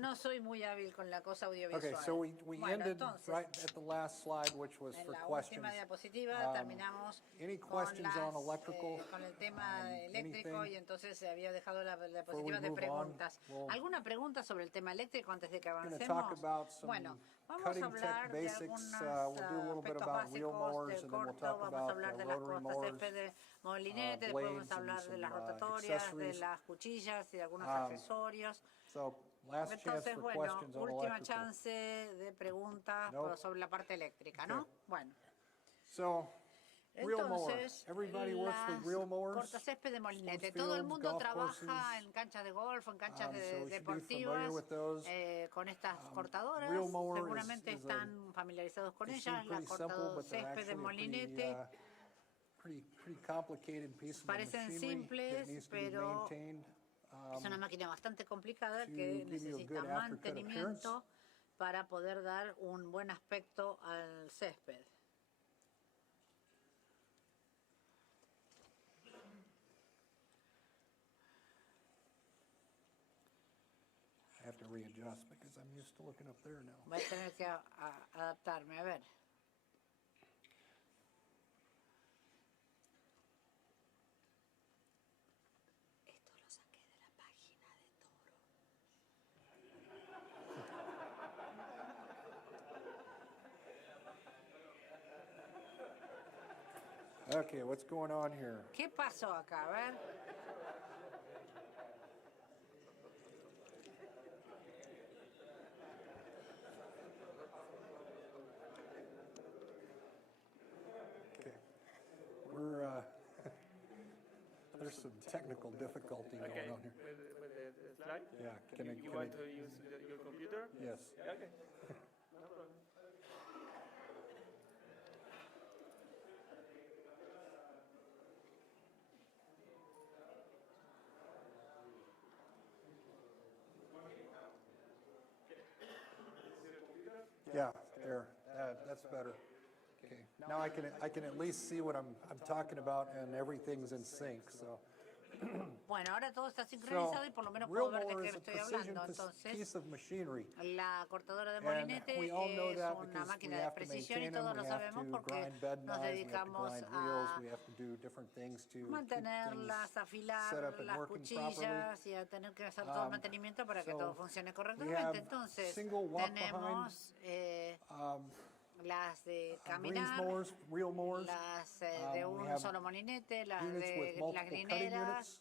No soy muy hábil con la cosa audiovisual. Okay, so we Bueno, ended entonces, right at the last slide, which was en for la questions. última diapositiva terminamos Any con, questions on electrical? con el tema eléctrico Anything? y entonces se había dejado la Before diapositiva we de move preguntas. on, we'll- ¿Alguna pregunta sobre el tema eléctrico antes de que We're going to talk avancemos? about some Bueno, vamos a cutting tech hablar de basics. algunos We'll do a little bit aspectos about reel básicos mowers, del and then we'll corto, talk vamos a about hablar de las rotary cortas mowers, césped de molinete, después vamos blades, a hablar and de las some rotatorias, de accessories. las cuchillas y de algunos accesorios. So, last chance Entonces, for bueno, questions on última electrical. chance de preguntas Nope. sobre la parte eléctrica, ¿no? Okay. Bueno, So, reel mower. entonces, Everybody works with las reel mowers. cortacésped de molinete. sports Todo el fields, mundo golf trabaja courses. en canchas de golf, en canchas So we should be deportivas, familiar with those. con estas cortadoras. reel mower Seguramente is están familiarizados con They ellas. seem La pretty simple, cortadora but they're césped de actually a molinete pretty complicated piece of parecen machinery that simples, needs to be pero maintained. es una máquina bastante complicada to que give you a necesita good aftercut mantenimiento para poder dar un buen aspecto al césped. I have to readjust because I'm used to looking up there now. Voy a tener que adaptarme, a ver. Esto lo saqué de la página de Toro. Okay, what's going on here? ¿Qué pasó acá? A ver. Okay, we're there's some technical difficulty going on here. With the slide? Yeah, You want to use your computer? Yes. Yeah, okay. No problem. Yeah, there. That's better. Okay. Now I can at least see what I'm talking about, and everything's in sync. So, Bueno, ahora todo está sincronizado y por lo menos puedo reel ver de mower qué is a estoy precision hablando. Entonces, piece of machinery. la cortadora de And molinete we all know es that una because máquina we de have to precisión y maintain them, todos lo we have sabemos to porque grind bed nos knives, we have to dedicamos grind reels, a we have to do different things to keep mantenerlas, things set afilar up and las working cuchillas y a tener que hacer todo el mantenimiento para que so todo funcione we correctamente. have Entonces, single walk tenemos las de greens caminar, mowers, reel mowers. las de We un have solo molinete, las units with de multiple las cutting grineras. units.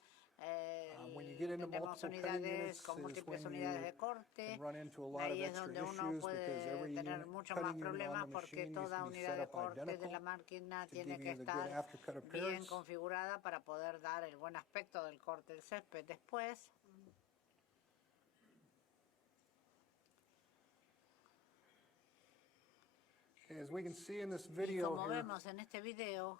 When you get into Tenemos multiple cutting unidades units con is múltiples when unidades you de corte. can run into a lot Ahí of es extra donde uno issues because puede every tener muchos más cutting unit problemas on the porque machine needs toda to be unidad set de up corte de la identical máquina to tiene give que you the good estar aftercut bien appearance. configurada para poder dar el buen aspecto del corte del césped. Después, As we can see in this y video como here, vemos en este video,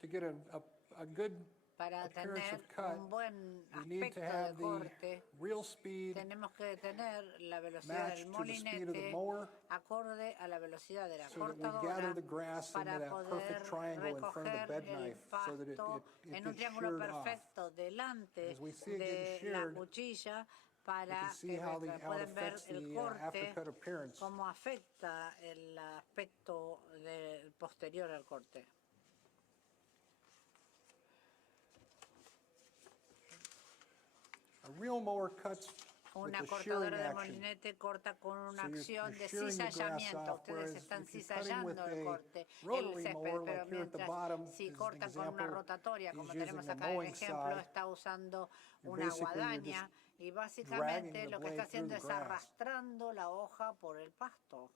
to get a good para appearance tener of cut, un buen we need aspecto to de have the corte, reel speed tenemos que tener la velocidad matched del to the speed of the molinete mower acorde a la velocidad de la so that we gather cortadora the grass into para that poder perfect triangle in front of the recoger bed el knife so that pasto it en un gets triángulo sheared off. perfecto delante As we see it de getting la sheared, cuchilla You para can see que how it pueden ver affects el the corte, aftercut appearance. cómo afecta el aspecto posterior al corte. A reel mower cuts with Una a shearing cortadora de action. molinete corta con una So you're acción de shearing the grass cizallamiento. off, Ustedes whereas están if you're cutting with cizallando el a corte, el rotary césped, mower, pero like here at the mientras bottom, si is an cortan con una example, rotatoria, he's como using tenemos the acá en el mowing ejemplo, saw. está usando And una basically you're guadaña just y dragging básicamente the lo que blade está haciendo through es the grass. arrastrando la hoja por el pasto.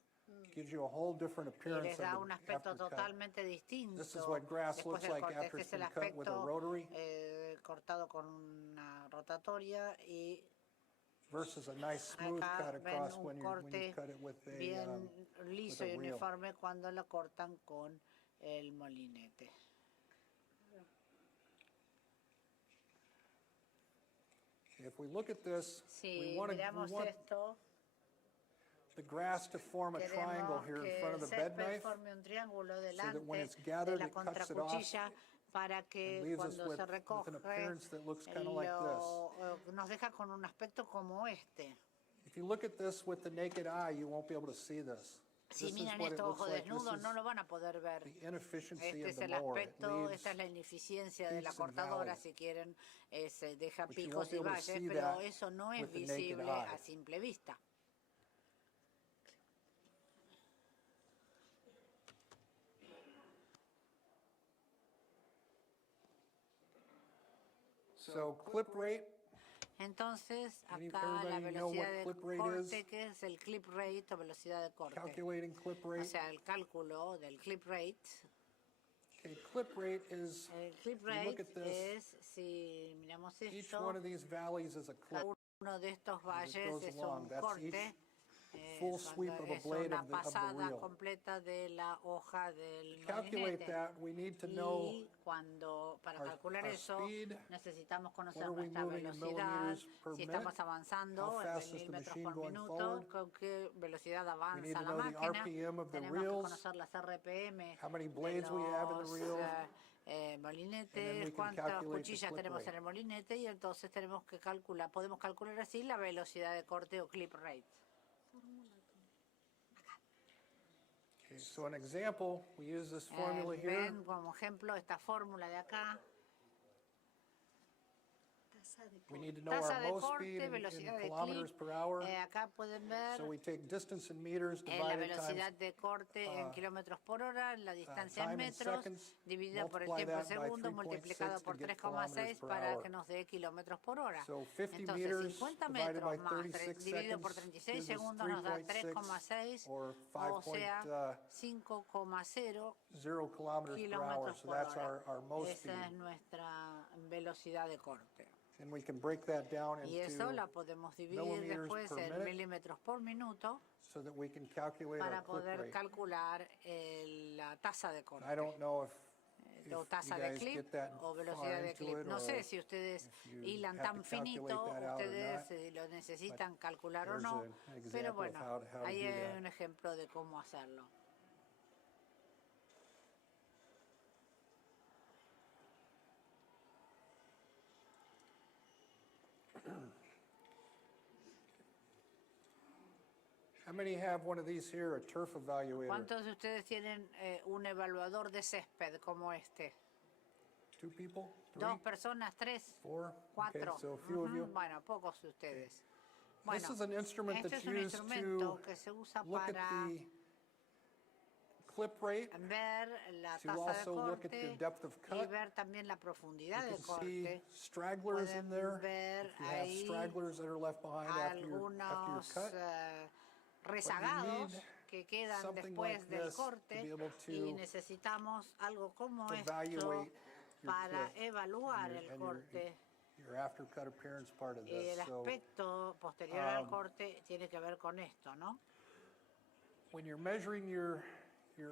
Gives you a whole different Y appearance les da of un the aspecto aftercut. totalmente distinto This is what grass después looks del like corte. after Este it's es el been cut with a aspecto rotary cortado con una rotatoria y versus a nice smooth acá cut ven across un when you corte cut it with a bien liso y reel. uniforme cuando lo cortan con el molinete. If we look at this, Si we want miramos esto, the grass to form a triangle queremos here in que front of el the bed césped knife forme un triángulo that when delante it's de gathered, la it cuts it contracuchilla para and que leaves us cuando with se an recoge appearance that looks kind of like this. nos deja con un aspecto como este. If you look at this with the naked eye, you won't be able to see this. Si This is miran what it esto looks ojo like. This desnudo, is no lo van a poder ver. the inefficiency Este of es the el mower. It aspecto, leaves esta es la ineficiencia de la peaks and cortadora, valleys. si quieren, deja But you picos won't be y able to valles, see pero that eso no es with the naked visible eye. a simple vista. So clip rate, Entonces, Any- acá la everybody know what velocidad de clip rate corte, is? que es el clip rate o velocidad de corte. calculating clip O rate. sea, el cálculo del clip rate. Okay, clip rate is, El clip if you look rate at this, es, si miramos each esto, one of these valleys is a clip. uno de estos valles goes es along. un That's corte, each full sweep of a es blade una of the pasada reel. completa de la hoja del To calculate molinete. that, we need to know Y para our- calcular our eso, speed, necesitamos conocer what are we nuestra moving in velocidad, millimeters per si estamos minute, avanzando how en fast is the milímetros machine por going minuto, forward. con qué velocidad We need avanza to la know the máquina, RPM of the tenemos que reels, conocer las RPM how many de blades we have in the los reel, molinetes, we can cuántas calculate the cuchillas clip tenemos rate. en el molinete y entonces tenemos que podemos calcular así la velocidad de corte o clip rate. Okay, so an example, we use this formula here. Ven como ejemplo esta fórmula de acá. We need to know Tasa our de low corte, speed in velocidad de kilometers clip. per hour. Acá pueden ver So we take distance in meters la divided velocidad times de corte en kilómetros por hora, la distancia en time in metros, seconds, dividida por el multiply tiempo en that by segundo, 3.6 multiplicado to por get 3,6 kilometers per para hour. que nos dé kilómetros por hora. So 50 Entonces, meters 50 divided metros by más 36 dividido por seconds 36 gives us segundos nos da 3.6 3,6, or o sea, 5.0 5,0 kilometers per hour. kilómetros So por that's hora. our most Esa speed. es nuestra velocidad de corte. And we can break that down Y eso into la podemos dividir millimeters después per en minute milímetros por minuto so that we can calculate para our clip poder rate. calcular la tasa de corte. I don't know if O you tasa de guys clip get that o far velocidad de into clip. it No or sé si ustedes if you hilan have tan to calculate finito, that out or ustedes not. lo necesitan calcular o there's no, an example pero of bueno, how to ahí do hay that. un ejemplo de cómo hacerlo. How many have one of these here, a turf evaluator? ¿Cuántos de ustedes tienen un evaluador de césped como este? 2 people? 3? ¿Dos personas? ¿Tres? 4? ¿Cuatro? Okay, so a few of you. Bueno, pocos de ustedes. This Bueno, is an instrument este that's es un used instrumento to que se usa look at para the clip rate, ver la to tasa de also look at the corte depth of y cut. ver también la profundidad You de can see corte. stragglers in Pueden there. ver If you have ahí stragglers that are left behind after your algunos cut. rezagados need que quedan something después like del this to corte be able y to necesitamos algo como esto evaluate your para clip evaluar and el your- corte. Your after cut appearance part of Y this. el So aspecto posterior al corte tiene que ver con esto, ¿no? when you're measuring your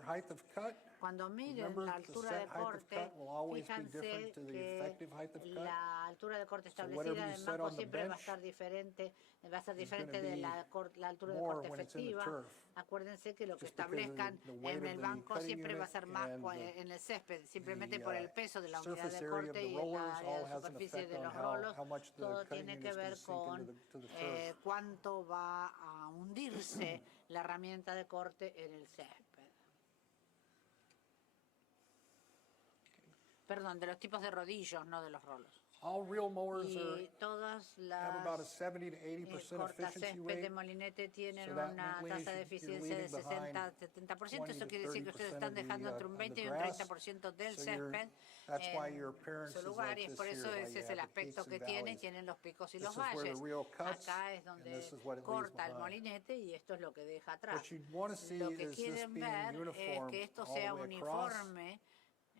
height of cut, Cuando miren remember la the altura set de height of corte, cut will always be fíjense different to the que effective height of cut. la altura de corte So whatever establecida you en set banco on the siempre va a bench estar diferente, va a ser is gonna diferente de be la altura de more corte when it's in the efectiva. turf. Acuérdense que lo que Just because of the establezcan weight en of el the banco cutting siempre va a unit ser más and en el césped, simplemente the, por el peso de la unidad surface de area of corte the y el rollers área all de has an superficie effect de on los how rolos. much the Todo cutting tiene unit que is going ver to sink con into the turf. cuánto va a hundirse la herramienta de corte en el césped. Perdón, de los tipos de rodillos, no de los rolos. All reel mowers Y todas have about a las 70 to 80% efficiency cortacésped de rate. molinete tienen So that una means tasa de you're eficiencia de leaving behind 60-70%. Eso 20 to quiere decir que ustedes 30% están of the, dejando entre un of the 20 y un grass. 30% del So césped that's why en your appearance su is lugar, like y es this por eso here, why ese you es el have the peaks aspecto and que tiene. valleys. Tienen los picos y This los is where the valles. reel cuts, Acá es and donde this is what it leaves corta el behind. molinete y esto es lo que deja atrás. What you'd want to see Lo que is this quieren being ver es uniform que esto all the sea way across. uniforme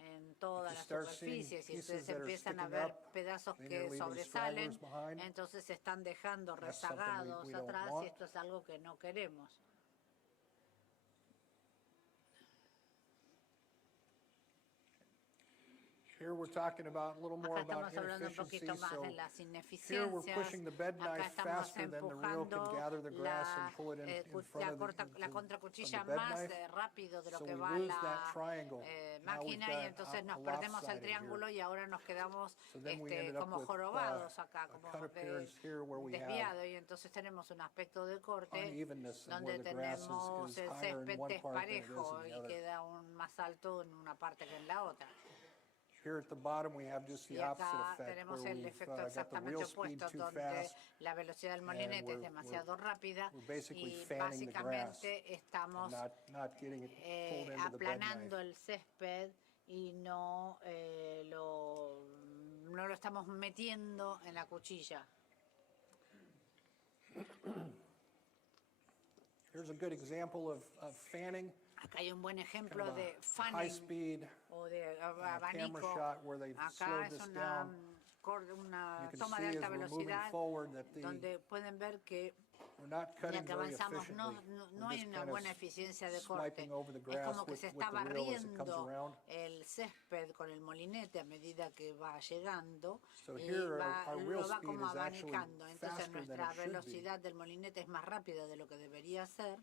en todas If you las start seeing superficies. Si pieces ustedes that are empiezan a sticking ver up, pedazos then que you're leaving sobresalen, stragglers behind. entonces se están dejando That's something rezagados we don't atrás y want. esto es algo que no queremos. Here we're talking about a little more Acá about estamos hablando un inefficiency. poquito más So de las here we're ineficiencias. pushing the bed Acá knife estamos faster than the reel can empujando gather the grass and pull it in front la, of la the contracuchilla bed más knife. rápido de lo So que we va lose la that triangle. Now we've máquina, got y entonces a nos perdemos el lopsided triángulo here. y ahora nos quedamos So then we ended up como with, jorobados acá, a como cut appearance here where we have desviado, y entonces tenemos un aspecto de corte unevenness and donde where the grass tenemos is el higher in césped one part than it is desparejo in the y other. queda aún más alto en una parte que en la otra. Here at the bottom, we have just Y the opposite acá effect, tenemos where el we've efecto got the exactamente reel speed opuesto, too donde fast. la velocidad del molinete es we're- demasiado rápida we're basically y fanning the grass básicamente estamos not getting it pulled into the bed aplanando knife. el césped y no lo estamos metiendo en la cuchilla. Here's a good example of fanning, Acá hay un buen kind ejemplo of de a fanning high-speed o de camera abanico. shot where they've Acá slowed es this una, down. una You can toma see de as alta we're moving velocidad forward that donde pueden ver que we're not ya cutting que very avanzamos no efficiently. hay We're just una kind of buena eficiencia de corte. swiping over the Es grass como que se with está the reel as it comes barriendo around. el césped con el molinete a medida que va llegando So y here va, our reel lo va speed como is actually abanicando. Entonces faster than nuestra it should be. velocidad del molinete es más rápida de lo que debería ser.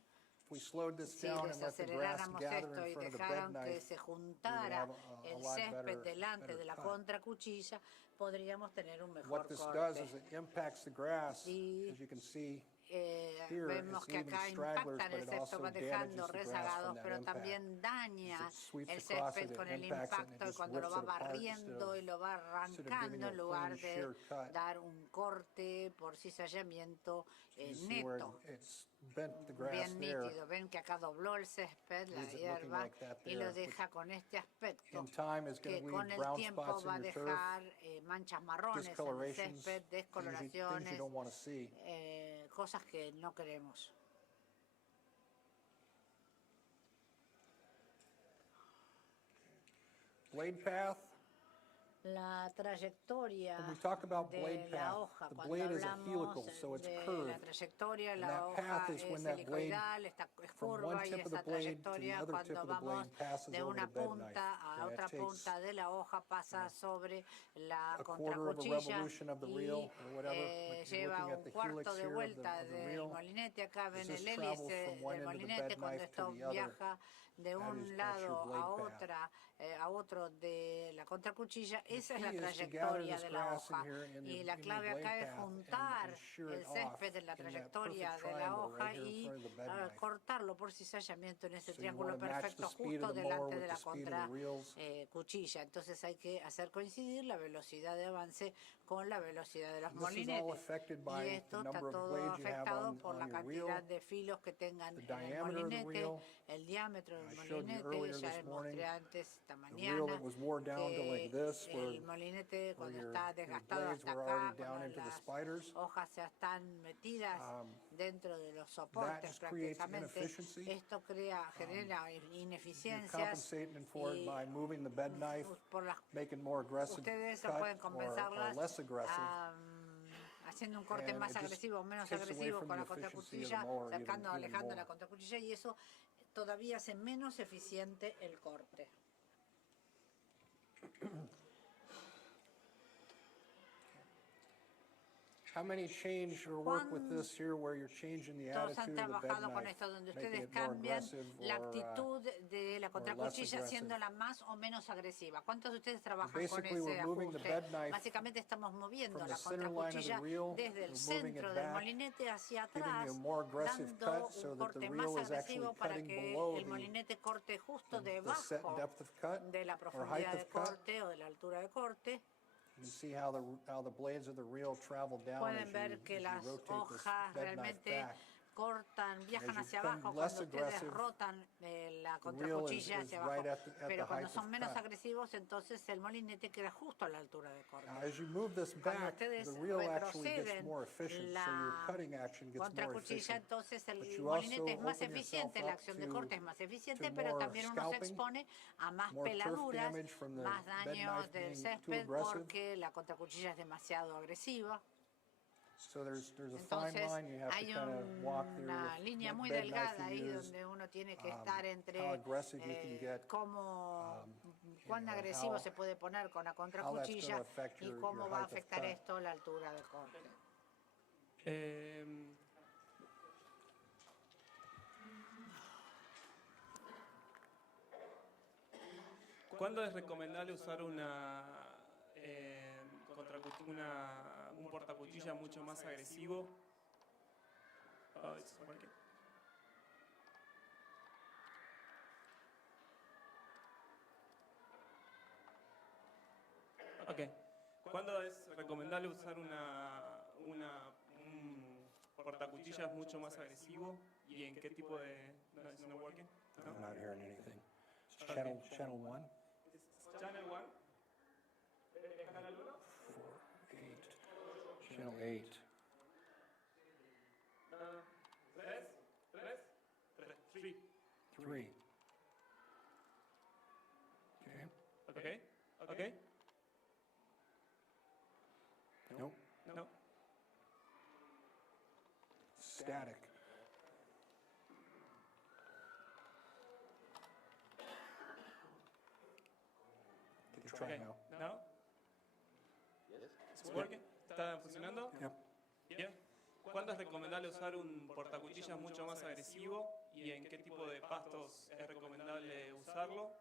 If we slowed this Si down and let the grass desaceleráramos gather esto in y front of the bed dejaran que knife, se we would juntara have a el lot césped delante better de la cut. contracuchilla, podríamos tener un mejor What this does corte. is it impacts the grass, Y as you can see. Here, vemos it's que leaving acá stragglers, impactan but el it césped, also va dejando damages the grass rezagados, from that pero impact. también daña As it sweeps el across césped it, con it el impacts it and it impacto y just cuando lo rips va it apart barriendo y lo va instead of giving arrancando a en lugar clean, de sheer cut. dar un corte por cizallamiento You see where neto. it's bent the grass Bien there. nítido, ven que acá dobló el césped, la Leaves it looking hierba, like that y lo there, deja con este aspecto in time is que going to con leave el brown tiempo spots va a in your turf, dejar manchas marrones en el discolorations, césped, things you descoloraciones, don't want to see. cosas que no queremos. Blade path, La trayectoria when we talk about de blade la path, hoja, the cuando blade is a hablamos helical, so it's de la curved. trayectoria, And la that path hoja is es when that blade, helicoidal, es from one curva, y tip of the esa blade to the trayectoria other tip cuando of the vamos blade passes de over una the bed knife. punta a And otra that takes punta de la hoja pasa sobre la a quarter of a contracuchilla revolution of the y reel or whatever. Like you're lleva looking at un the cuarto helix de here vuelta of the del reel. molinete. Acá ven this el travels hélice from one del end of the molinete bed cuando knife to esto the other. viaja de un that's your lado blade a path. otra a otro de la contracuchilla. Esa es la key is to gather trayectoria this de la grass in hoja, here in y your- la in your clave blade acá es path juntar and shear el it off césped en la in that trayectoria perfect de la triangle hoja right here in y front of the bed knife. cortarlo por cizallamiento en ese So you triángulo wanna match the perfecto speed justo of the mower delante with de the la speed of the reels. cuchilla. Entonces hay que hacer coincidir la velocidad de avance con la velocidad de los This is all molinetes. affected Y by the esto está number of todo blades you have afectado on por la your cantidad reel. de filos que tengan the en el diameter of the molinete, reel. el diámetro del I showed you molinete. earlier Ya this les morning mostré antes esta the mañana reel that was wore down to like que this, el molinete where cuando your está desgastado blades hasta were acá, already down cuando into the las spiders. hojas ya están metidas dentro de los soportes just creates prácticamente. inefficiency. Esto genera You're ineficiencias compensating for it y by moving the bed knife, por las making more aggressive ustedes cut pueden or compensarlas less aggressive. Haciendo un corte And más it just agresivo o menos takes away agresivo from con the la efficiency of the contracuchilla, mower acercando o even alejando la more. contracuchilla, y eso todavía hace menos eficiente el corte. How many change or work with this here where you're changing the Todos han attitude of the bed trabajado con knife, esto, donde making ustedes it more cambian aggressive la or actitud de la contracuchilla, aggressive. haciéndola más o menos agresiva. ¿Cuántos de ustedes trabajan con Basically, ese we're moving the ajuste? bed knife Básicamente estamos moviendo from la the center line of the contracuchilla reel, desde el we're moving centro it del back, molinete hacia giving atrás, you a more aggressive dando cut so un that the corte más reel is agresivo actually para cutting que below el molinete corte justo the set debajo depth of cut de la or height profundidad de of cut. corte o de la altura de corte. You can see how the blades of the reel travel down Pueden ver que as las you rotate this hojas bed knife realmente back. cortan, viajan As you hacia become abajo less cuando ustedes aggressive, rotan la the reel is contracuchilla hacia abajo. right at the Pero cuando height son of menos cut. agresivos, entonces el molinete queda justo a la altura de corte. Now, as you move this Cuando back, ustedes the reel actually gets retroceden more efficient, so your la cutting action gets more contracuchilla, efficient. entonces But el you molinete also es más open eficiente, yourself la up acción de to- corte es más eficiente, to pero more también uno se scalping, expone a más more turf peladuras, damage from the más bed daño knife del being too césped aggressive. porque la contracuchilla es demasiado agresiva. So there's a fine Entonces line you have to hay kind of walk through. una línea what muy bed knife delgada you ahí use, donde uno tiene que estar how entre aggressive you can get, cuán know, agresivo how- se puede poner con la how that's contracuchilla gonna affect y your cómo va a height of afectar cut. esto la altura de corte. ¿Cuándo es recomendable usar un portacuchilla mucho más agresivo? Oh, it's working. Ok. ¿Cuándo es recomendable usar un portacuchillas mucho más agresivo y en qué tipo de... No, it's not working? No? I'm not hearing anything. Okay. Channel 1, Channel 1. Canal 1. 8. Channel 8. 3. 3. Okay. Okay. Nope. No. Static. Take a try Okay. now. No. It's working. ¿Está funcionando? Yep. Bien. ¿Cuándo es recomendable usar un portacuchillas mucho más agresivo y en qué tipo de pastos es recomendable usarlo?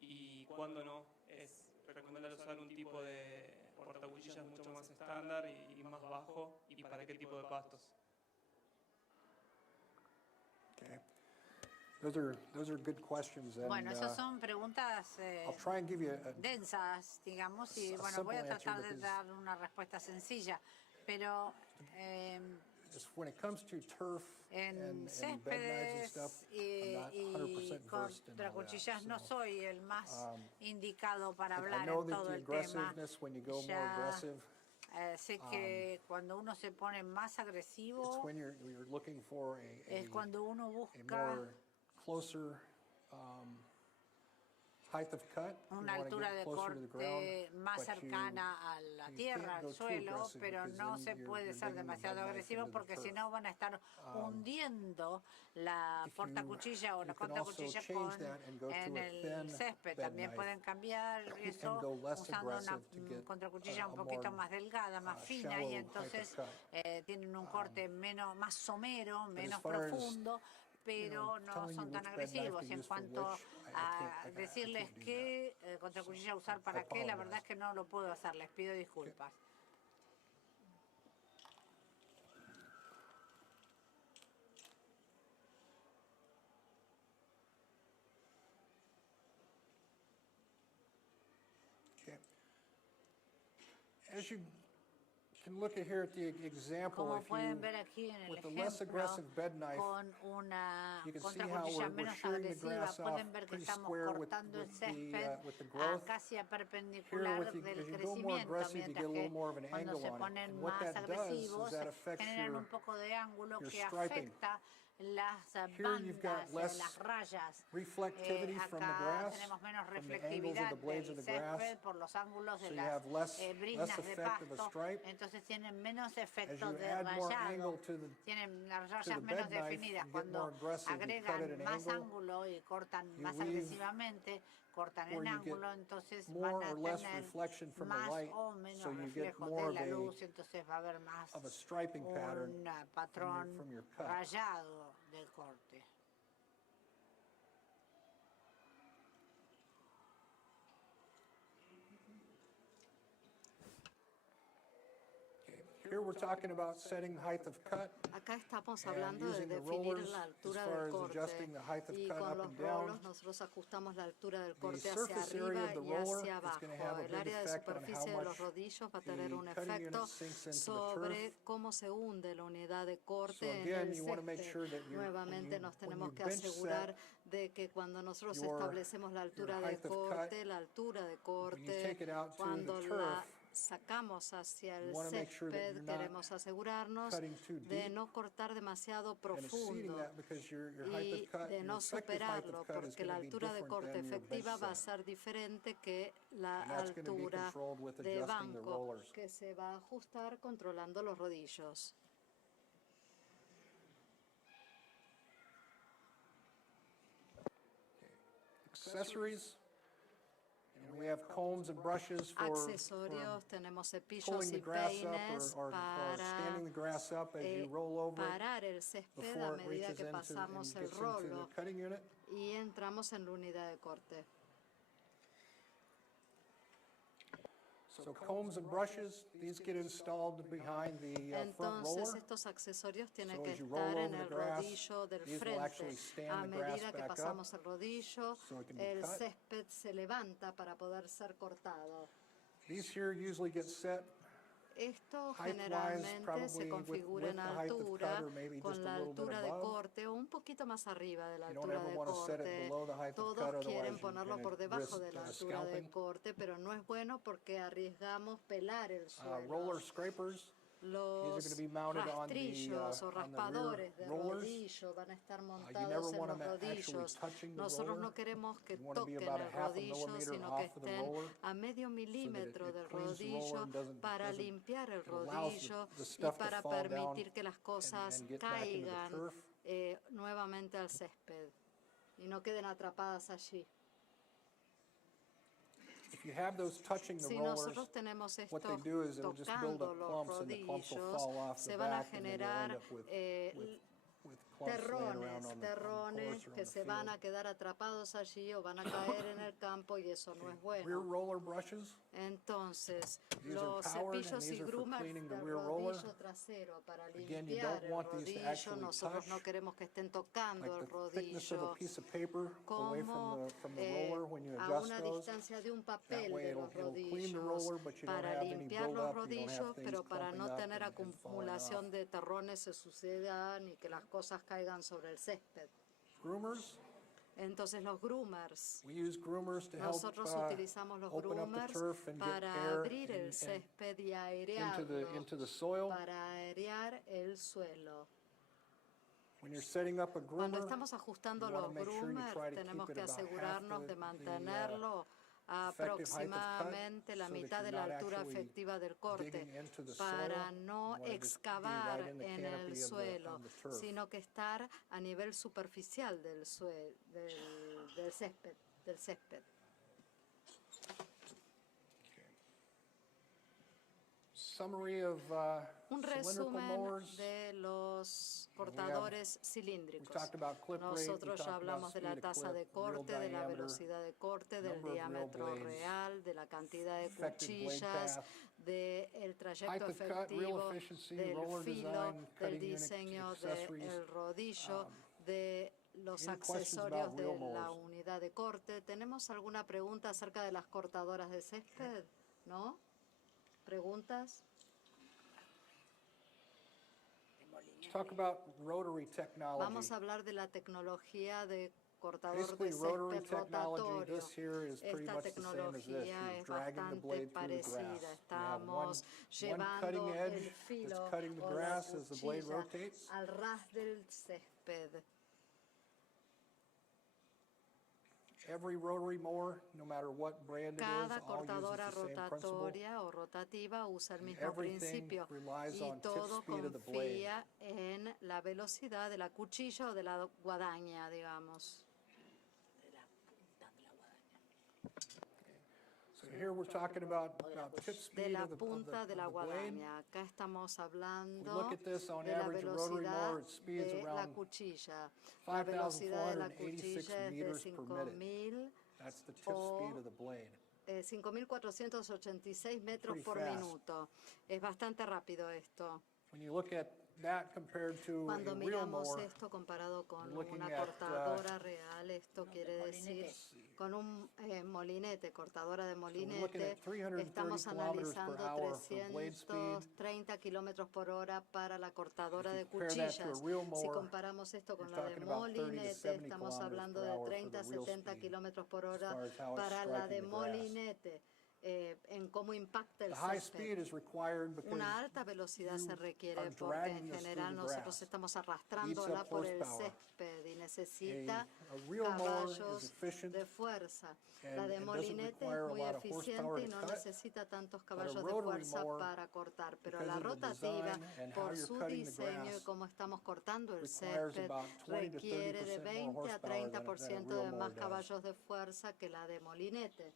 ¿Y cuándo no es recomendable usar un tipo de portacuchillas mucho más estándar y más bajo? ¿Y para qué tipo de pastos? Okay. Those are good questions, and Bueno, esas son preguntas I'll try and give you densas, digamos, y a bueno, voy a simple tratar answer de dar una respuesta sencilla, pero when it comes to turf en and bed knives and céspedes stuff, I'm not 100% versed in contra all cuchillas no that. soy el más indicado para I hablar know en that todo the el tema. aggressiveness, when you go more Ya, aggressive, sé que cuando uno se pone más it's agresivo when you're looking for es cuando uno a busca more closer height of cut. You una wanna altura get de closer to the ground, corte más but cercana a la you tierra, can't al go too suelo, aggressive pero because no then se puede you're ser digging the demasiado bed knife agresivo into the porque si turf. no van a estar hundiendo la If portacuchilla o la you can also contracuchilla change that and go to en a el thin césped. bed También knife pueden cambiar eso and go less usando una aggressive to get contracuchilla un a poquito more, más delgada, más fina, shallow y height of entonces cut. tienen un corte más somero, menos far as, profundo, pero no telling you son tan which bed knife to agresivos. Y en use for cuanto which, I a can't decirles do that. qué contracuchilla usar para qué, la verdad es apologize. que no lo puedo hacer, les pido disculpas. Okay. As you can look at here at the example, Como if pueden you, ver aquí en el with the less ejemplo, aggressive bed knife, con una you can see how contracuchilla we're menos shearing the agresiva, grass off pueden ver que pretty estamos square with cortando el the césped growth. casi a Here, perpendicular with del as you go more crecimiento, aggressive, you mientras get a little que more of an cuando angle se on it. ponen And what más that does agresivos is that affects generan your un poco de ángulo que striping. afecta las Here you've got bandas, less las rayas. reflectivity from the Acá grass, tenemos menos from the angles of reflectividad the blades of del the grass. césped por los ángulos de So you las have less briznas de effect of a pasto, stripe. entonces tienen menos As efecto you de add more rayado, angle to tienen las the rayas menos bed knife, definidas. you get more Cuando aggressive, you cut at agregan an más angle ángulo y cortan you más leave agresivamente, cortan where en you get ángulo, entonces more van a or less tener reflection from the más light, o menos so you get reflejo more de of la luz, entonces va a haber más of a striping pattern un patrón from your cut. rayado del corte. Here we're talking about setting height of cut Acá estamos and hablando de using the definir rollers la as altura far del as corte adjusting the height of y cut con up los and down. rolos nosotros ajustamos la altura del The corte hacia surface area arriba of the y roller hacia is abajo. going to have a El big área de effect on how superficie de los much rodillos va a tener un the cutting unit efecto sinks into the sobre turf. cómo se hunde la unidad de So corte en again, el you want to make césped. sure that Nuevamente nos when tenemos you que bench set asegurar de que cuando nosotros your- establecemos la altura de height of cut, corte, la altura de when you corte, take it out to the cuando turf, sacamos hacia el wanna make sure that césped, you're not queremos asegurarnos cutting too de deep no cortar demasiado and exceeding profundo that, because your height y of cut, de your no effective height of superarlo, cut is porque going la to be altura de different corte than your bench efectiva va a set. ser diferente que la And that's going to be altura controlled with de adjusting the banco, rollers. que se va a ajustar controlando los rodillos. Accessories, and we have combs and brushes for Accesorios, tenemos cepillos pulling the y grass up peines or para standing the grass up as you roll over it parar el césped a before it medida reaches que into pasamos and el gets into the rolo cutting unit. y entramos en la unidad de corte. So combs and brushes, these get installed behind the front Entonces roller. estos accesorios tienen So que as you estar roll en over the el grass, rodillo del these will frente. actually stand A the grass medida que back up pasamos el rodillo, so it can be el cut. césped se levanta para poder ser cortado. These here usually get set Esto height-wise, generalmente probably se configura with en the height of altura cut or maybe con just a la little bit altura de above. corte o un poquito más arriba de la You don't altura ever de want to set it corte. below the height of Todos cut, quieren otherwise you're ponerlo going por to debajo risk de la altura de scalping. corte, pero no es bueno porque arriesgamos pelar el suelo. Roller scrapers, Los these are going to be mounted on the rastrillos o rear raspadores de rollers. rodillo van a estar You never montados en want los them actually rodillos. touching the Nosotros roller. no queremos que You want to be toquen about a el half a rodillo, millimeter sino que off of the estén roller a medio milímetro it del cleans the roller rodillo and doesn't- para limpiar el it allows rodillo the y stuff to para fall down permitir que las cosas and get back into the caigan turf. nuevamente al césped y no queden atrapadas allí. If you have those touching the Si rollers, nosotros tenemos esto what they do is it'll just build tocando up los clumps and the clumps will rodillos, fall off se the van a back and then you'll end generar up with clumps laying around on the terrones course or on que the se van field. a quedar atrapados allí o van a caer en el campo y eso no es Rear bueno. roller brushes, Entonces, These are los powered and cepillos y these are for groomers cleaning the del rear roller. rodillo trasero para Again, you limpiar don't el want these to rodillo, actually nosotros no touch, queremos que estén tocando like el the thickness of a rodillo piece of paper away como from the roller when you a adjust una those. distancia de un That papel way de it'll los clean the rodillos roller, but you don't para have any limpiar los buildup, you don't have rodillos, things pero para clumping no up tener and falling acumulación off. de terrones se sucedan y que las cosas caigan sobre el césped. Groomers, Entonces los groomers, we use groomers to help nosotros utilizamos los open up the groomers turf and get para air abrir el césped y aerearlo, into the soil. para aerear el suelo. When you're setting up a Cuando groomer, estamos ajustando you wanna los make sure you groomers, try to tenemos keep que it about half asegurarnos the de mantenerlo a effective height of cut, aproximadamente la so that mitad you're de la not altura actually efectiva del corte, digging into the para soil. no You wanna just be excavar right in the en canopy el of the- suelo, on the turf. sino que estar a nivel superficial del césped. Del césped. Summary of Un cylindrical resumen mowers. de los cortadores cilíndricos. talked about clip rate, we Nosotros ya talked about hablamos de la speed of tasa clip, de real corte, de la diameter, velocidad de corte, del number of real diámetro blades, real, de la cantidad de effective blade cuchillas, path, del trayecto height of cut, real efectivo, efficiency, del roller filo, design, del cutting unit, diseño accessories. del rodillo, de los any questions accesorios about de real la mowers? unidad de corte. ¿Tenemos alguna pregunta acerca de las cortadoras de césped? ¿No? ¿Preguntas? Let's talk about rotary technology. Vamos a hablar de la tecnología de cortador Basically, de rotary césped technology, rotatorio. this here is pretty Esta much the same as this. tecnología You're es dragging the bastante blade through the parecida. grass. You have Estamos one llevando cutting edge el filo that's cutting the o la grass as the blade cuchilla rotates. al ras del césped. Every rotary mower, no matter what brand it Cada is, all cortadora uses the same principle. rotatoria o rotativa usa el mismo Everything principio relies y on tip todo speed of the blade. confía en la velocidad de la cuchilla o de la guadaña, digamos. So here we're talking about tip De speed la of the punta de la blade. guadaña. Acá estamos We hablando look at this on de la average, a rotary velocidad mower, it speeds de la around cuchilla. La velocidad de la 5,486 cuchilla es de meters per minute. 5.000 That's the tip o speed of the blade. 5.486 metros Pretty por fast. minuto. Es bastante rápido esto. When you look at that compared to a Cuando real miramos mower, esto comparado con you're looking una at, cortadora real, esto quiere decir con un molinete, cortadora de looking molinete, at 330 estamos kilometers per analizando hour for blade speed. 330 kilómetros por hora para la cortadora If de you compare that to a cuchillas. real Si mower, comparamos esto con you're la de talking about 30 to molinete, 70 estamos kilometers hablando per de hour for 30 a the real 70 speed, kilómetros por as hora far as how it's para la de striking the grass. molinete. en cómo impacta el The high césped. speed is required because Una alta velocidad se you requiere are porque dragging en this through general the nosotros grass. estamos It eats arrastrándola up por el horsepower. césped y necesita A real mower is caballos efficient de fuerza. and- La de and doesn't molinete require es a muy lot of horsepower eficiente y to no cut, necesita tantos but a caballos de rotary fuerza mower, para cortar, pero because la of the rotativa, design and how por you're su cutting the diseño y grass, cómo estamos cortando el requires césped, about 20 to requiere de 30% more 20 a horsepower than a 30% real de mower más does. caballos de fuerza que la de molinete.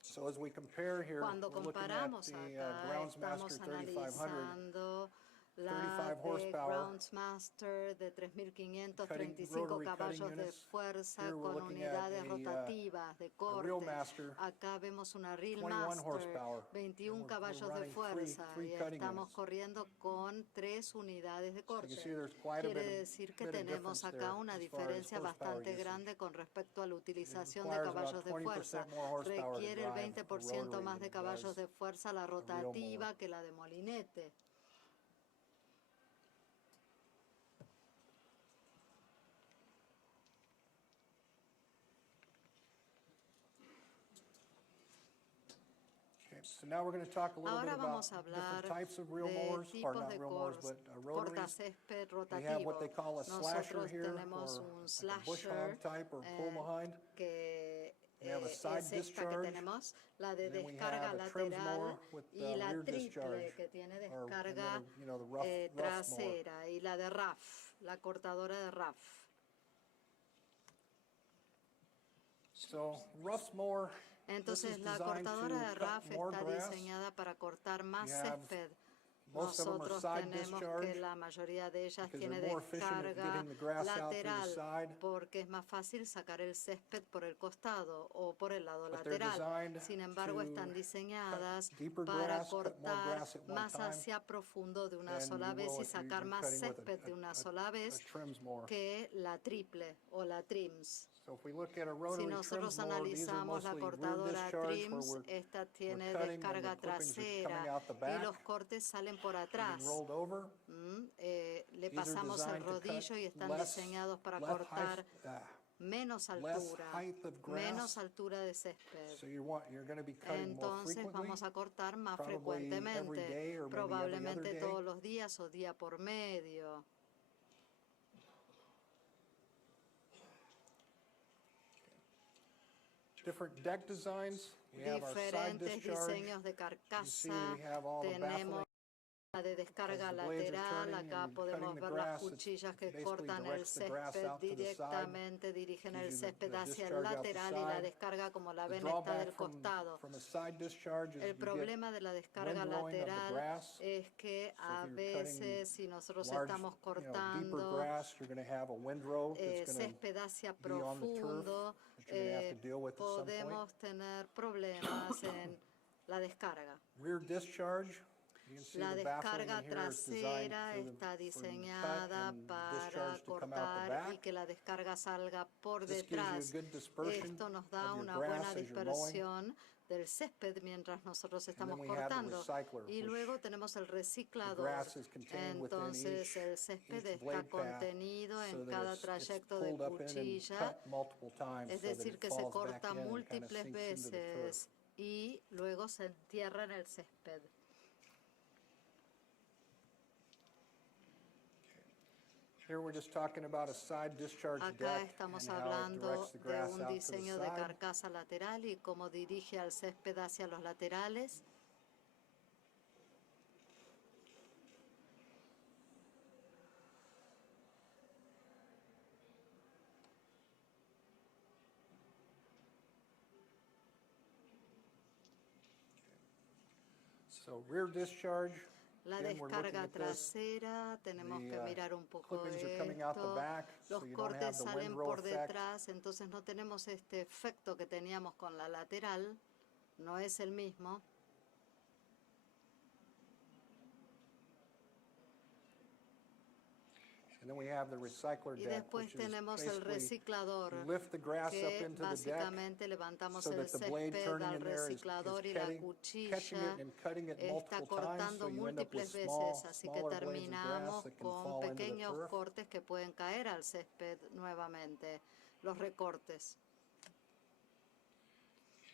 So as we compare here, Cuando we're looking at comparamos the acá, Groundsmaster estamos 3500 analizando la 35 de horsepower, Groundsmaster de 3.500, cutting- 35 rotary cutting caballos de units. fuerza Here we're con looking at unidades a rotativas de corte. Reelmaster, Acá vemos una 21 Reelmaster, horsepower, 21 and we're caballos de running fuerza three y cutting estamos units. corriendo con 3 unidades de So you corte. can see there's quite a Quiere bit of- decir que bit of tenemos difference acá there una as far as diferencia horsepower bastante usage. grande con respecto a la utilización de requires about caballos de 20% fuerza. more horsepower to Requiere el drive a 20% rotary más than de it caballos does de fuerza la a real mower. rotativa que la de molinete. Okay, so now we're going to talk a little bit Ahora about vamos a different hablar types of reel de mowers, or tipos not de reel mowers, but rotaries. cortacésped We have what they rotativo. call a slasher Nosotros here, tenemos or un like a bush slasher hog type or pull behind. que We have a es side esta que discharge, tenemos, la de and then we descarga have a trims lateral mower with y la rear triple discharge, que tiene or, and descarga then, you know, the rough mower. trasera y la de RAF, la cortadora de RAF. So roughs mower, this Entonces is la designed cortadora de to cut RAF more está grass. diseñada para cortar más You have- césped. most of them are Nosotros side tenemos que discharge la mayoría de ellas because tiene they're more efficient at descarga getting the grass out through the lateral side. porque es más fácil sacar el césped por el costado o por el lado But they're lateral. designed Sin embargo, to están diseñadas cut deeper para grass, cut more cortar grass at one más time hacia profundo de una than sola you vez will y if you're sacar más cutting with césped de una sola a vez trims mower. que la triple o la trims. So if we look at a Si rotary nosotros trims mower, these are analizamos la mostly rear cortadora discharge where trims, we're esta tiene cutting and descarga the clippings are coming trasera out the y back, los cortes salen por being atrás. rolled over. Le These are pasamos el designed to cut rodillo y están less- diseñados para less cortar height, menos less altura, height of grass. menos altura de césped. So you're going to be cutting more Entonces frequently. vamos a cortar más probably every day frecuentemente, or maybe every other probablemente day. todos los días o día por medio. Different deck designs. We have our side Diferentes discharge. diseños de You see carcasa, we have all the tenemos baffling. la de descarga As the blades are lateral, turning acá and podemos cutting the ver las grass, it cuchillas que basically cortan el directs the grass césped out to the side, directamente, dirigen el gives you the césped hacia el discharge out the lateral y la side. descarga, como la The ven, está drawback del costado. from a side discharge is El you get problema de la descarga windrowing of the lateral grass. es que So a if you're cutting veces si nosotros large, estamos deeper cortando grass, you're going to have a windrow that's going to césped hacia be on the turf profundo, that you're going to have to deal with at some point. podemos tener problemas en la descarga. Rear discharge, you can see La the baffling descarga in here is designed trasera está for the cut diseñada and para discharge to come out the cortar y back. que la descarga salga por This gives you a detrás. good dispersion Esto nos da of your una grass buena as you're mowing. dispersión del césped mientras nosotros And estamos then we have the cortando. recycler, Y which luego tenemos el the reciclador. grass is contained within Entonces el césped each está blade path contenido so en that cada it's trayecto de pulled up in and cuchilla. cut multiple times Es so that decir, it que se falls back corta in and kind of múltiples sinks into the turf. veces y luego se entierra en el césped. Here we're just talking about a side discharge Acá deck estamos and how it hablando directs the de grass un out to the diseño de side. carcasa lateral y cómo dirige al césped hacia los laterales. So rear discharge, La again, we're looking descarga at this. trasera, tenemos The, que mirar un poco clippings are coming out the esto. back, so Los you don't have cortes the salen windrow por effect. detrás, entonces no tenemos este efecto que teníamos con la lateral, no es el mismo. And then we have the recycler Y deck, después which is tenemos el basically reciclador, you lift the grass up que into the deck básicamente levantamos so el that the blade césped turning al in there is reciclador y la catching cuchilla it and cutting it está multiple times, cortando so you end up with múltiples veces, así que smaller blades of grass terminamos that can con fall into the pequeños turf. cortes que pueden caer al césped nuevamente. los recortes.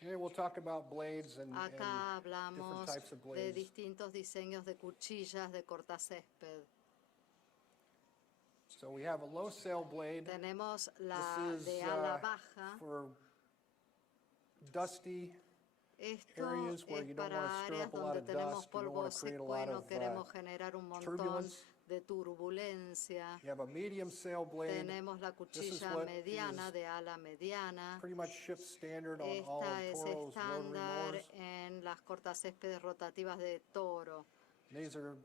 Here we'll talk about blades and Acá different hablamos types of de blades. distintos diseños de cuchillas de cortacésped. So we have a low sail blade. Tenemos la This is de ala baja. for dusty Esto areas where es you don't para want to stir áreas up a lot donde of tenemos dust, you don't polvo want to create a seco y lot no of queremos generar un montón turbulence. de turbulencia. You have a medium sail blade. Tenemos la This is cuchilla what mediana is de ala mediana. pretty much ship standard on all Esta of es Toro's rotary estándar mowers. en las cortacéspedes rotativas de Toro. These are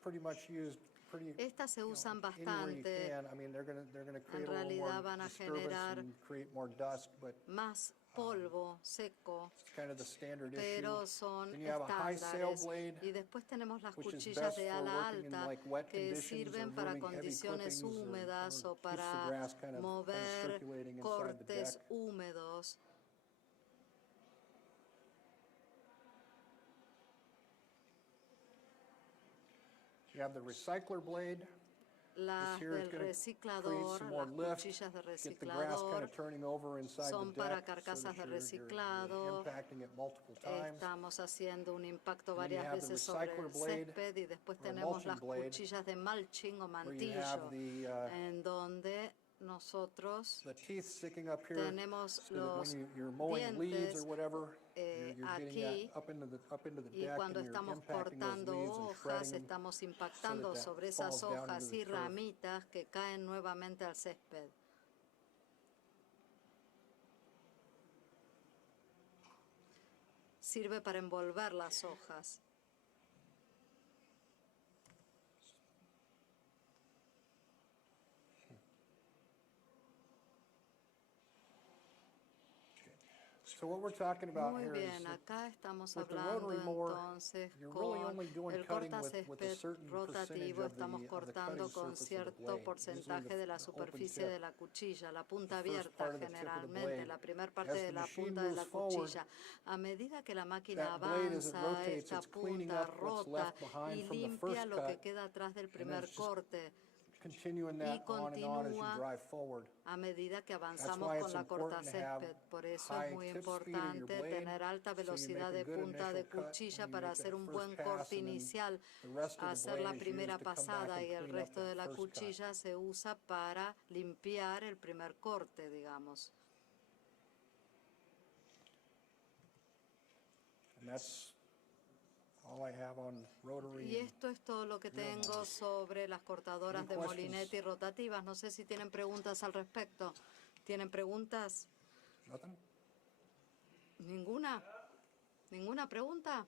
pretty much used pretty Estas se usan anywhere you bastante. can. I mean, they're gonna create a little realidad more van a disturbance generar and create more dust, but Más polvo seco, it's kind of the standard pero issue. son Then you have a high sail estándares. blade, Y después tenemos las which is cuchillas best de for ala working in alta like wet que conditions or sirven para moving heavy condiciones clippings or húmedas o keeps the para grass kind of mover circulating inside the cortes deck. húmedos. You have the recycler blade. Las here is del gonna create reciclador, some more las lift, cuchillas de Get the grass kind reciclador, of turning over inside son the para deck so carcasas that de you're reciclado. impacting it multiple times. Estamos haciendo un impacto And then you varias have the veces sobre recycler el blade césped y después or tenemos mulching las blade, cuchillas de mulching o where you have mantillo, the en donde nosotros teeth sticking up here tenemos so that los when you're mowing leaves or dientes whatever, you're getting aquí, that up into the y deck cuando and you're estamos impacting those cortando leaves and hojas, shredding them. estamos impactando that sobre esas falls down hojas into y the turf. ramitas que caen nuevamente al césped. Sirve para envolver las hojas. So what we're talking about Muy here is bien, acá estamos with the hablando rotary mower, entonces you're really con only doing el cutting with a cortacésped certain percentage rotativo, of estamos the cortando cutting con surface of the cierto blade, porcentaje usually de la the open superficie tip. de la cuchilla, la punta the first abierta part of the tip of the generalmente, blade. la primera As parte the de la machine punta de la moves forward, cuchilla. A medida que la máquina that blade, as it avanza, rotates, esta it's cleaning punta up what's rota left behind y from the limpia first lo que cut, queda atrás del then primer it's just corte. continuing that on and on as you continúa drive forward. A medida que avanzamos why con it's la important to have cortacésped, por eso high es muy tip speed of your importante blade, tener alta so you velocidad make a de good punta de initial cut cuchilla when you para make that hacer un first buen pass, corte and then inicial. the rest of the Hacer blade la is used primera to come back pasada and y el clean up resto de that la first cut. cuchilla se usa para limpiar el primer corte, digamos. And that's all I have on rotary. Y and- esto es todo lo que tengo sobre las cortadoras Any de questions? molinete y rotativas. No sé si tienen preguntas al respecto. ¿Tienen preguntas? Nothing? ¿Ninguna? ¿Ninguna pregunta?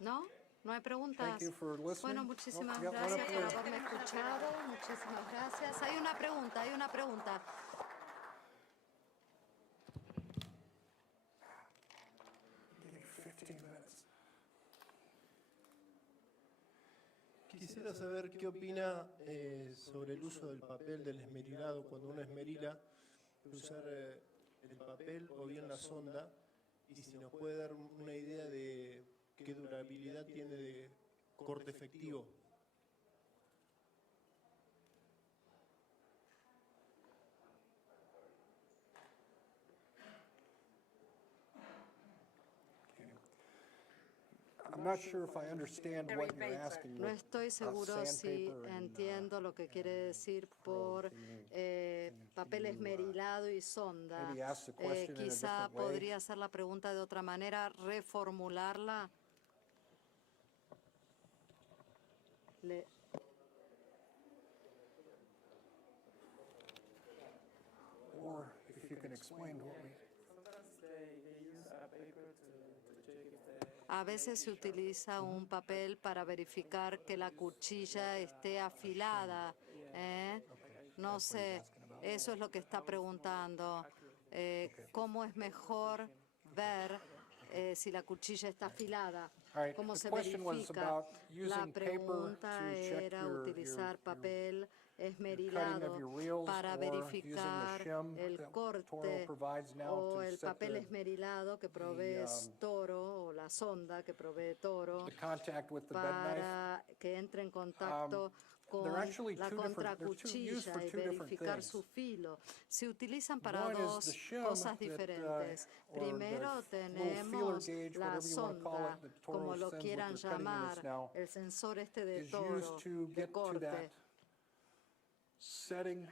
¿No? ¿No hay preguntas? Thank you for listening. Bueno, muchísimas Oh, yeah, one gracias up por here. haberme escuchado. Muchísimas gracias. Hay una pregunta, hay una pregunta. Give me 15 minutes. Quisiera saber qué opina sobre el uso del papel del esmerilado cuando uno esmerila, usar el papel o bien la sonda, y si nos puede dar una idea de qué durabilidad tiene de corte efectivo. I'm not sure if I understand what you're Very asking. No with, estoy seguro si sandpaper and, entiendo lo que quiere decir por papel esmerilado y sonda. maybe ask the question in a Quizá different way? podría hacer la pregunta de otra manera, reformularla. Le- Or if you can explain what we... A veces se utiliza un papel para verificar que la cuchilla esté afilada. ¿Eh? No sé, eso es lo que está preguntando. ¿Cómo es mejor ver si la cuchilla está afilada. All right, ¿Cómo the se question was verifica? about La using paper pregunta to check era your utilizar papel cutting esmerilado of your reels para or using the verificar shim el that Toro corte provides now o to el set papel esmerilado que provee Toro o la sonda que provee Toro the contact with the bed knife. para que entre en contacto con they're actually la they're used contracuchilla for y two different verificar things. su filo. Se utilizan para One is dos the shim cosas that, diferentes. or Primero the little feeler tenemos gauge, la whatever you want to call sonda, it, that como Toro lo sends with quieran their cutting units llamar, now, el sensor este de is Toro, used to de get to corte, that setting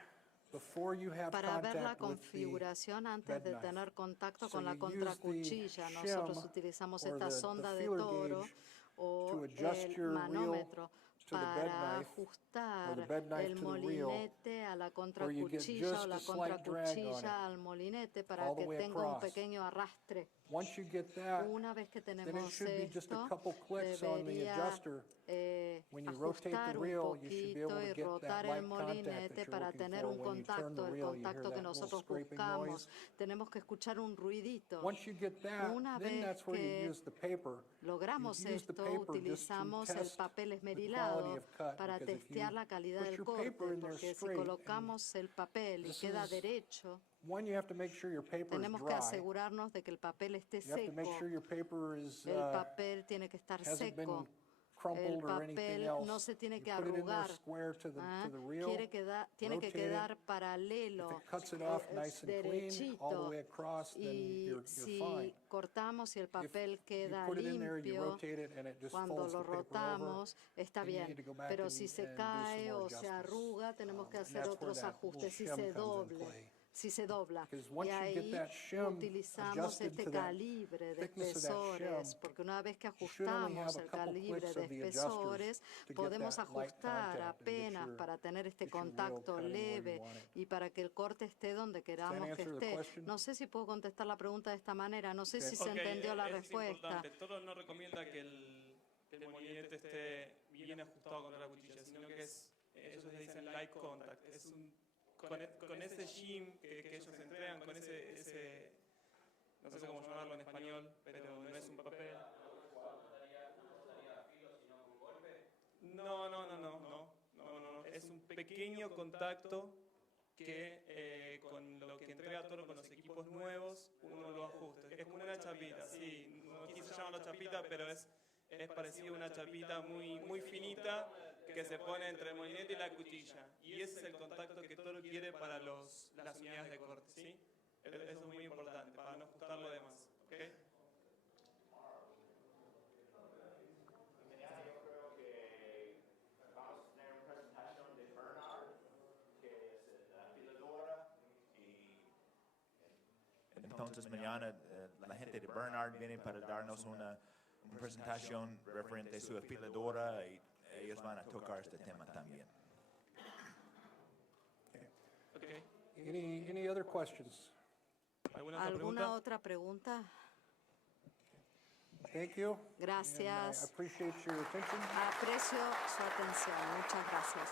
before you have para ver la contact with the configuración antes bed de knife. tener contacto So con la you use the contracuchilla. shim Nosotros utilizamos or esta the sonda de feeler Toro gauge o to adjust el your reel manómetro to the bed para knife, or ajustar the bed knife el to the reel, molinete a la where you get contracuchilla o just la a slight drag on it, contracuchilla al molinete para all the que way tenga un across. pequeño arrastre. Once you get that, Una vez que then it tenemos should be just a esto, couple clicks on the debería adjuster. When you rotate the ajustar un reel, you should be able poquito to y get that rotar light el contact that molinete you're para looking tener for. un When you turn the contacto, el reel, you hear contacto que that little nosotros scraping buscamos. noise. Tenemos que escuchar un ruidito. Once you get that, Una then vez that's where you que use the paper. logramos You use the esto, paper just to utilizamos el test papel the esmerilado quality of cut, para because if testear you la calidad put del your corte, paper in there porque si straight, and colocamos el papel y this queda is- derecho, one, you have to make sure your paper is tenemos que dry. asegurarnos de que el papel esté You have to make seco. sure your paper is El papel tiene que estar hasn't been seco. crumpled El or anything papel else. no se tiene You que put it in there arrugar. square to the reel. Tiene que rotate it. quedar If paralelo, it cuts it off nice and clean all the derechito. way across, then Y you're si fine. cortamos y el If papel you queda put it in there, you limpio, rotate it, and it just cuando folds lo the paper over, rotamos, está then you bien. need to go back Pero and- si se and do some cae more o se adjustments. arruga, tenemos que And hacer that's where otros that ajustes. little Si shim se comes in dobla, play. si se dobla. Because Y once you get ahí that shim utilizamos adjusted este to that calibre de thickness of that espesores, shim, porque una vez que you should only ajustamos have a el couple calibre clicks de of the adjusters espesores, to get podemos that light ajustar contact and get apenas your- para tener este get your reel contacto cutting where you leve want it. y para que el corte esté donde queramos que answer the esté. question? No sé si puedo contestar la pregunta de esta manera, no sé si se Ok, entendió la eso es respuesta. importante. Toro no recomienda que el molinete esté bien ajustado contra la cuchilla, sino que es, ellos le dicen light contact. Es con ese shim que ellos entregan, con ese, no sé cómo llamarlo en español, pero no es un papel. No. Es un pequeño contacto que con lo que entrega Toro con los equipos nuevos, uno lo ajusta. Es como una chapita, sí, no quise llamarlo chapita, pero es parecido a una chapita muy finita que se pone entre el molinete y la cuchilla. Y ese es el contacto que Toro quiere para las unidades de corte, ¿sí? Eso es muy importante, para no ajustar lo demás, ¿ok? Entonces mañana la gente de Bernard viene para darnos una presentación referente a su afiladora y ellos van a tocar este tema también. Okay. Any other questions? ¿Alguna otra ¿Alguna pregunta? otra pregunta? Thank you. Gracias. And I appreciate your attention. Aprecio su atención. Muchas gracias.